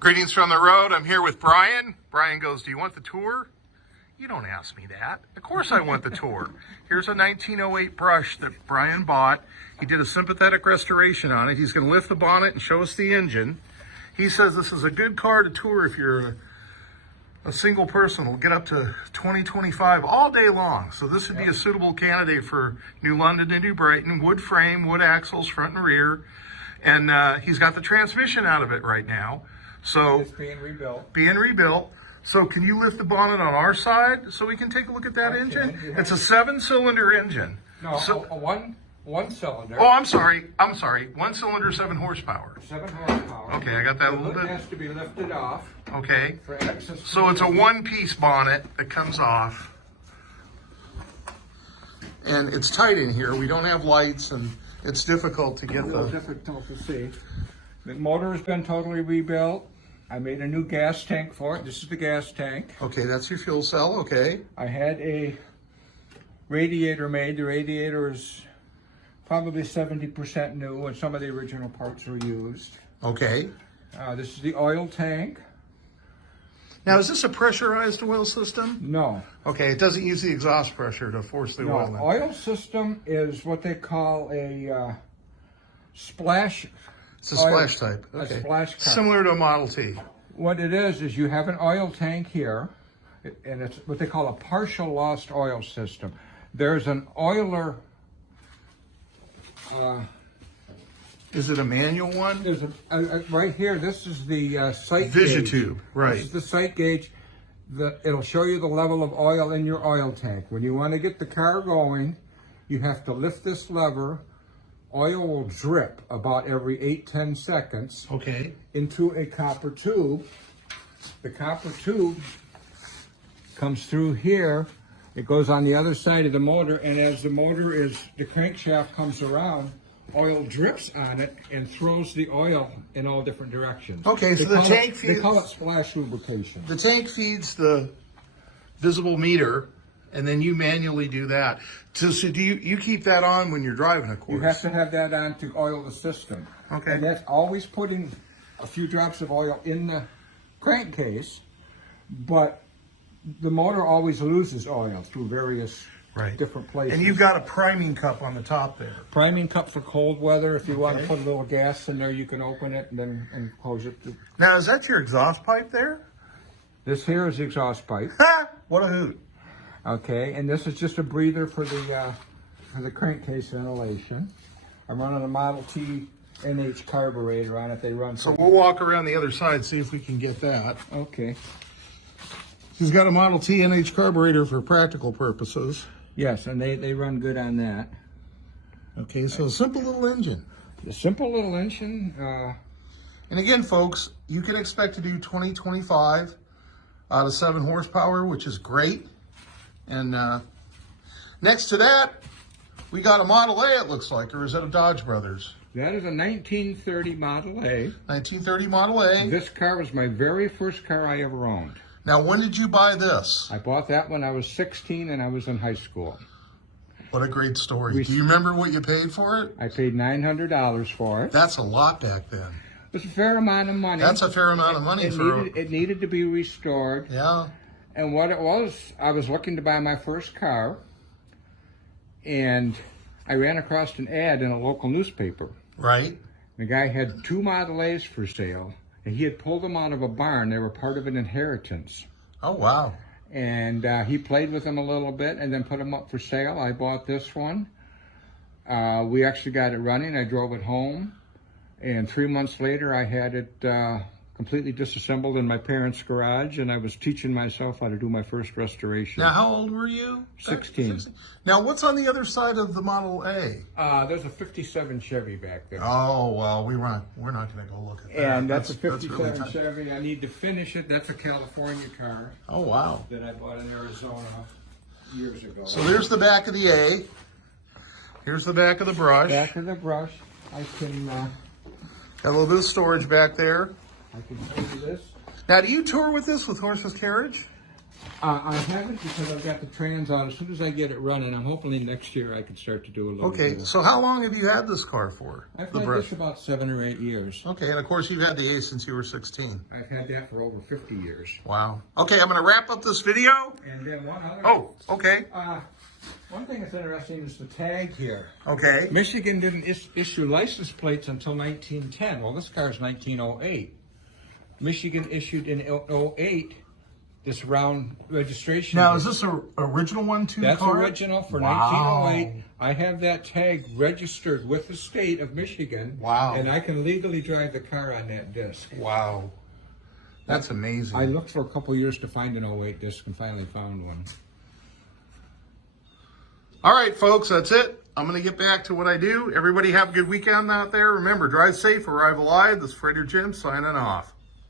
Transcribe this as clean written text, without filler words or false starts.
Greetings from the road. I'm here with Brian. Brian goes, do you want the tour? You don't ask me that. Of course I want the tour. Here's a 1908 brush that Brian bought. He did a sympathetic restoration on it. He's going to lift the bonnet and show us the engine. He says this is a good car to tour if you're a single person. It'll get up to 2025 all day long. So this would be a suitable candidate for New London and New Brighton. Wood frame, wood axles, front and rear. And he's got the transmission out of it right now. So it's being rebuilt. So can you lift the bonnet on our side so we can take a look at that engine? It's a 7-cylinder engine. No, so, one cylinder. Oh, I'm sorry. 1 cylinder, 7 horsepower. 7 horsepower. Okay, I got that a little bit. It has to be lifted off. Okay. For access. So it's a one-piece bonnet that comes off. And it's tight in here. We don't have lights, and it's difficult to get difficult to see. The motor has been totally rebuilt. I made a new gas tank for it. This is the gas tank. Okay, that's your fuel cell. Okay. I had a radiator made. The radiator is probably 70% new, and some of the original parts were used. Okay. This is the oil tank. Now, is this a pressurized oil system? No. Okay, it doesn't use the exhaust pressure to force the oil in. No, oil system is what they call a splash. It's a splash type. Okay. A splash type. Similar to a Model T. What it is you have an oil tank here, and it's what they call a partial lost oil system. There's an oiler. Is it a manual one? There's right here. This is the sight gauge. Tube, right? This is the sight gauge. It'll show you the level of oil in your oil tank. When you want to get the car going, you have to lift this lever. Oil will drip about every 8-10 seconds. Okay. Into a copper tube. The copper tube comes through here. It goes on the other side of the motor, and as the crankshaft comes around, oil drips on it and throws the oil in all different directions. Okay, so the tank feeds... They call it splash lubrication. The tank feeds the visible meter, and then you manually do that. So do you keep that on when you're driving, of course? You have to have that on to oil the system. Okay. And that's always putting a few drops of oil in the crankcase, but the motor always loses oil through various different places. And you've got a priming cup on the top there. Priming cup for cold weather. If you want to put a little gas in there, you can open it and close it. Now, is that your exhaust pipe there? This here is the exhaust pipe. Ha! What a hoot. Okay, and this is just a breather for the crankcase ventilation. I'm running a Model T NH carburetor on it. They run. So we'll walk around the other side, see if we can get that. Okay. He's got a Model T NH carburetor for practical purposes. Yes, and they run good on that. Okay, so a simple little engine. A simple little engine. And again, folks, you can expect to do 20-25 out of 7 horsepower, which is great. And next to that, we got a Model A, it looks like, or is that a Dodge Brothers? That is a 1930 Model A. 1930 Model A. This car was my very first car I ever owned. Now, when did you buy this? I bought that when I was 16 and I was in high school. What a great story. Do you remember what you paid for it? I paid $900 for it. That's a lot back then. It was a fair amount of money. That's a fair amount of money it needed to be restored. Yeah. And what it was, I was looking to buy my first car, and I ran across an ad in a local newspaper. Right. The guy had 2 Model A's for sale, and he had pulled them out of a barn. They were part of an inheritance. Oh, wow. And he played with them a little bit and then put them up for sale. I bought this one. We actually got it running. I drove it home. And 3 months later, I had it completely disassembled in my parents' garage, and I was teaching myself how to do my first restoration. Now, how old were you? 16. Now, what's on the other side of the Model A? There's a 57 Chevy back there. Oh, well, we're not going to go look at that. And that's a 57 Chevy. I need to finish it. That's a California car. Oh, wow. That I bought in Arizona years ago. So there's the back of the A. Here's the back of the brush. Back of the brush. I can... Got a little bit of storage back there. I can show you this. Now, do you tour with this with horseless carriage? I haven't because I've got the trans on. As soon as I get it running, I'm hopefully next year I can start to do a little. Okay, bit. so how long have you had this car for? I've the had brush. this about 7 or 8 years. Okay, and of course you've had the Ace since you were 16. I've had that for over 50 years. Wow. Okay, I'm going to wrap up this video. And then one other. Oh, okay. One thing that's interesting is the tag here. Okay. Michigan didn't issue license plates until 1910. Well, this car is 1908. Michigan issued in 08 this round registration. Now, is this an original one, too? That's car? original for Wow. 1908. I have that tag registered with the state of Michigan. Wow. And I can legally drive the car on that disc. Wow. That's amazing. I looked for a couple years to find an 08 disc and finally found one. All right, folks, that's it. I'm going to get back to what I do. Everybody have a good weekend out there. Remember, drive safe, arrive alive. This is Freighter Jim signing off.